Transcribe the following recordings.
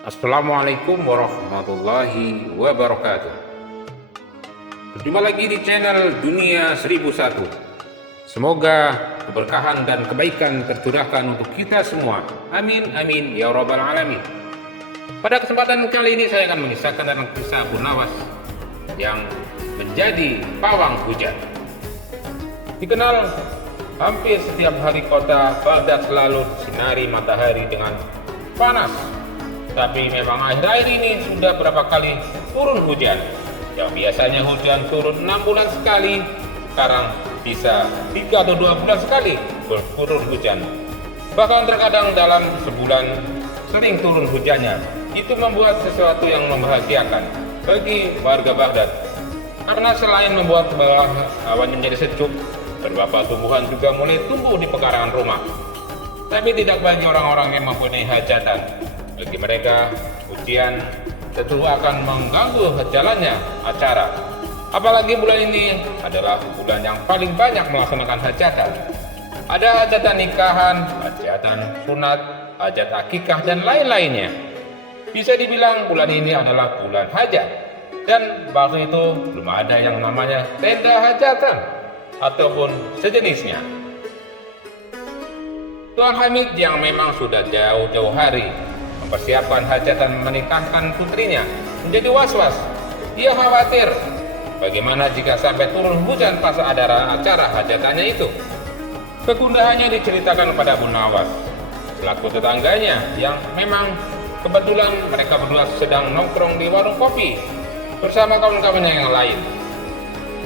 Assalamualaikum warahmatullahi wabarakatuh. Berjumpa lagi di channel Dunia 1001. Semoga keberkahan dan kebaikan tercurahkan untuk kita semua. Amin amin ya rabbal alamin. Pada kesempatan kali ini saya akan mengisahkan tentang kisah Abu Nawas yang menjadi pawang hujan. Dikenal hampir setiap hari kota Baghdad selalu disinari matahari dengan panas. Tapi memang akhir-akhir ini sudah berapa kali turun hujan. Yang biasanya hujan turun 6 bulan sekali, sekarang bisa 3 atau 2 bulan sekali turun hujan. Bahkan terkadang dalam sebulan sering turun hujannya. Itu membuat sesuatu yang membahagiakan bagi warga Baghdad. Karena selain membuat bawah awan menjadi sejuk, beberapa tumbuhan juga mulai tumbuh di pekarangan rumah. Tapi tidak bagi orang-orang yang mempunyai hajatan. Bagi mereka, ujian tentu akan mengganggu jalannya acara. Apalagi bulan ini adalah bulan yang paling banyak melaksanakan hajatan. Ada hajatan nikahan, hajatan sunat, hajat akikah, dan lain-lainnya. Bisa dibilang bulan ini adalah bulan hajat. Dan waktu itu belum ada yang namanya tenda hajatan ataupun sejenisnya. Tuan Hamid yang memang sudah jauh-jauh hari mempersiapkan hajatan menikahkan putrinya menjadi was-was. Dia khawatir bagaimana jika sampai turun hujan pas ada acara hajatannya itu. Kegundahannya diceritakan kepada Abu Nawas selaku tetangganya yang memang kebetulan mereka berdua sedang nongkrong di warung kopi bersama kawan-kawannya yang lain.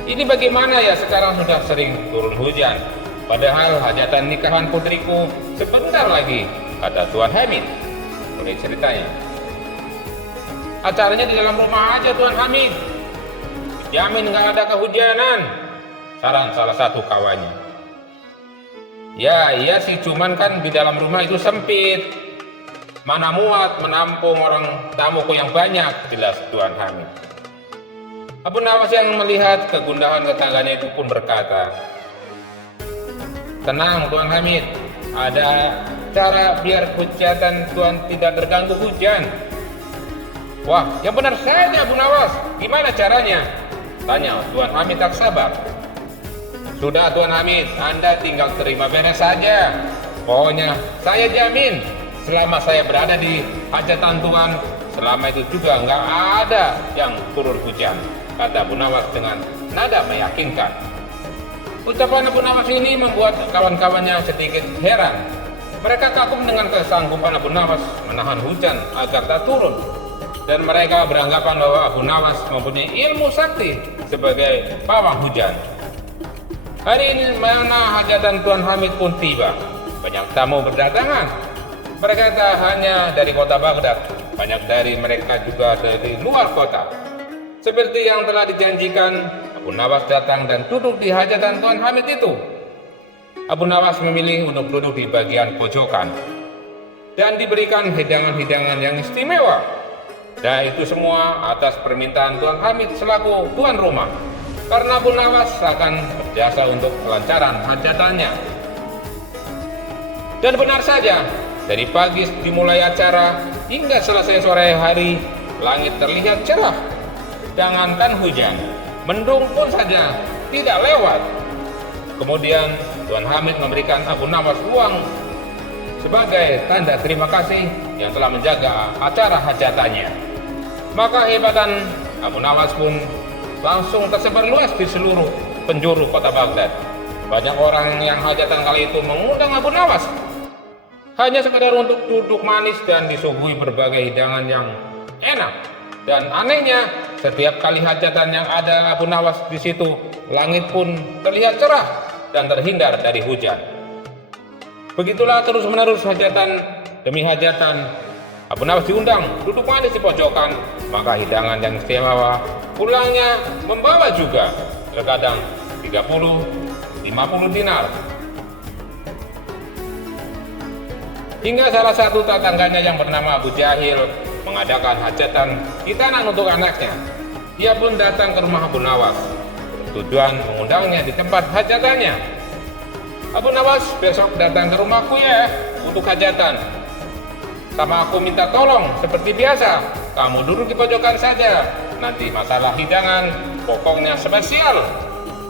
Ini bagaimana ya, sekarang sudah sering turun hujan, padahal hajatan nikahan putriku sebentar lagi, kata Tuan Hamid. Mulai ceritanya, acaranya di dalam rumah aja Tuan Hamid, jamin nggak ada kehujanan, saran salah satu kawannya. Ya iya sih, cuman kan di dalam rumah itu sempit, mana muat menampung orang tamuku yang banyak, jelas Tuan Hamid. Abu Nawas yang melihat kegundahan tetangganya itu pun berkata, tenang Tuan Hamid, ada cara biar hujatan Tuan tidak terganggu hujan. Wah, yang benar saja Abu Nawas, gimana caranya? Tanya Tuan Hamid tak sabar. Sudah Tuan Hamid, Anda tinggal terima beres saja. Pokoknya saya jamin selama saya berada di hajatan Tuan, selama itu juga nggak ada yang turun hujan, kata Abu Nawas dengan nada meyakinkan. Ucapan Abu Nawas ini membuat kawan-kawannya sedikit heran. Mereka kagum dengan kesanggupan Abu Nawas menahan hujan agar tak turun. Dan mereka beranggapan bahwa Abu Nawas mempunyai ilmu sakti sebagai pawang hujan. Hari ini mana hajatan Tuan Hamid pun tiba. Banyak tamu berdatangan. Mereka tak hanya dari kota Baghdad, banyak dari mereka juga dari luar kota. Seperti yang telah dijanjikan, Abu Nawas datang dan duduk di hajatan Tuan Hamid itu. Abu Nawas memilih untuk duduk di bagian pojokan dan diberikan hidangan-hidangan yang istimewa. Dan itu semua atas permintaan Tuan Hamid selaku tuan rumah, karena Abu Nawas akan berjasa untuk kelancaran hajatannya. Dan benar saja, dari pagi dimulai acara hingga selesai sore hari, langit terlihat cerah. Jangankan hujan, mendung pun saja tidak lewat. Kemudian Tuan Hamid memberikan Abu Nawas uang sebagai tanda terima kasih yang telah menjaga acara hajatannya. Maka hebatan Abu Nawas pun langsung tersebar luas di seluruh penjuru kota Baghdad. Banyak orang yang hajatan kali itu mengundang Abu Nawas hanya sekedar untuk duduk manis dan disuguhi berbagai hidangan yang enak. Dan anehnya, setiap kali hajatan yang ada Abu Nawas di situ, langit pun terlihat cerah dan terhindar dari hujan. Begitulah terus-menerus hajatan demi hajatan. Abu Nawas diundang duduk manis di pojokan, maka hidangan yang istimewa pulangnya membawa juga, terkadang 30-50 dinar. Hingga salah satu tetangganya yang bernama Abu Jahil mengadakan hajatan hitanan untuk anaknya. Dia pun datang ke rumah Abu Nawas, tujuan mengundangnya di tempat hajatannya. Abu Nawas, besok datang ke rumahku ya untuk hajatan. sama aku minta tolong seperti biasa. Kamu duduk di pojokan saja. Nanti masalah hidangan pokoknya spesial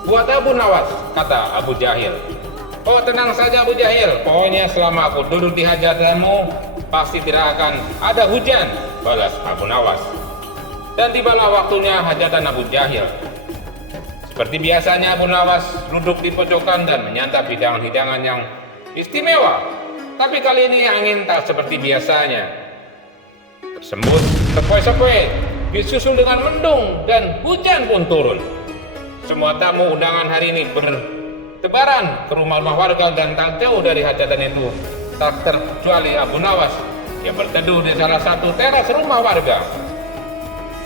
buat Abu Nawas, kata Abu Jahil. Oh tenang saja Abu Jahil, pokoknya selama aku duduk di hajatanmu pasti tidak akan ada hujan, balas Abu Nawas. Dan tibalah waktunya hajatan Abu Jahil. Seperti biasanya Abu Nawas duduk di pojokan dan menyantap hidangan-hidangan yang istimewa. Tapi kali ini angin tak seperti biasanya. Tersembut, sepoi-sepoi, disusul dengan mendung dan hujan pun turun. Semua tamu undangan hari ini bertebaran ke rumah-rumah warga dan tak jauh dari hajatan itu tak terkecuali Abu Nawas yang berteduh di salah satu teras rumah warga.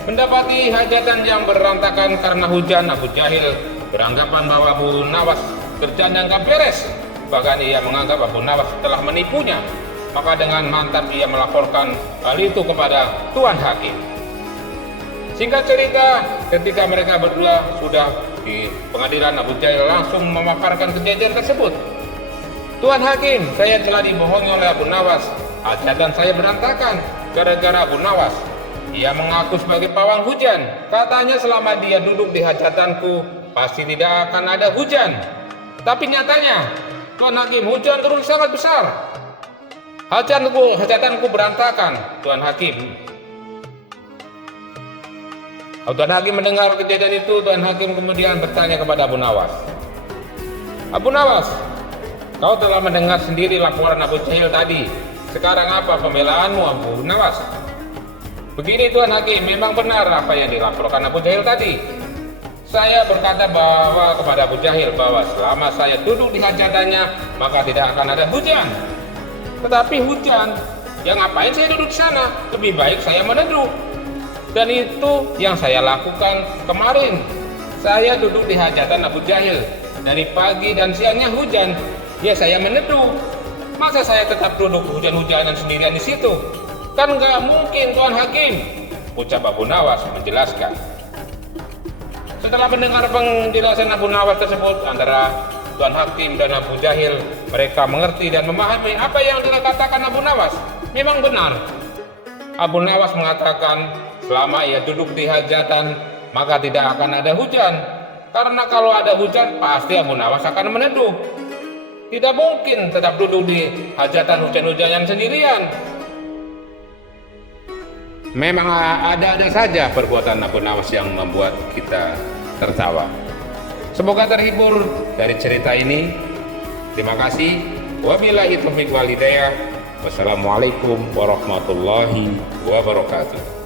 Mendapati hajatan yang berantakan karena hujan, Abu Jahil beranggapan bahwa Abu Nawas kerjanya nggak beres. Bahkan ia menganggap Abu Nawas telah menipunya. Maka dengan mantap ia melaporkan hal itu kepada Tuan Hakim. Singkat cerita, ketika mereka berdua sudah di pengadilan, Abu Jahil langsung memaparkan kejadian tersebut. Tuan Hakim, saya telah dibohongi oleh Abu Nawas. Hajatan saya berantakan gara-gara Abu Nawas. Ia mengaku sebagai pawang hujan. Katanya selama dia duduk di hajatanku pasti tidak akan ada hujan. Tapi nyatanya, Tuan Hakim, hujan turun sangat besar. Hajatanku berantakan, Tuan Hakim. Tuan Hakim mendengar kejadian itu, Tuan Hakim kemudian bertanya kepada Abu Nawas. Abu Nawas, kau telah mendengar sendiri laporan Abu Jahil tadi. Sekarang apa pembelaanmu, Abu Nawas? Begini Tuan Hakim, memang benar apa yang dilaporkan Abu Jahil tadi. Saya berkata kepada Abu Jahil bahwa selama saya duduk di hajatannya maka tidak akan ada hujan. Tetapi hujan, yang ngapain saya duduk di sana? Lebih baik saya meneduh. Dan itu yang saya lakukan kemarin. Saya duduk di hajatan Abu Jahil. Dari pagi dan siangnya hujan, ya saya meneduh. Masa saya tetap duduk hujan-hujanan sendirian di situ? Kan nggak mungkin Tuan Hakim, ucap Abu Nawas menjelaskan. Setelah mendengar penjelasan Abu Nawas tersebut, antara Tuan Hakim dan Abu Jahil, mereka mengerti dan memahami apa yang dikatakan Abu Nawas. Memang benar. Abu Nawas mengatakan selama ia duduk di hajatan maka tidak akan ada hujan. Karena kalau ada hujan pasti Abu Nawas akan meneduh. Tidak mungkin tetap duduk di hajatan hujan-hujanan sendirian. Memang ada-ada saja perbuatan Abu Nawas yang membuat kita tertawa. Semoga terhibur dari cerita ini. Terima kasih. Wabillahi taufiq wal hidayah. Wassalamualaikum warahmatullahi wabarakatuh.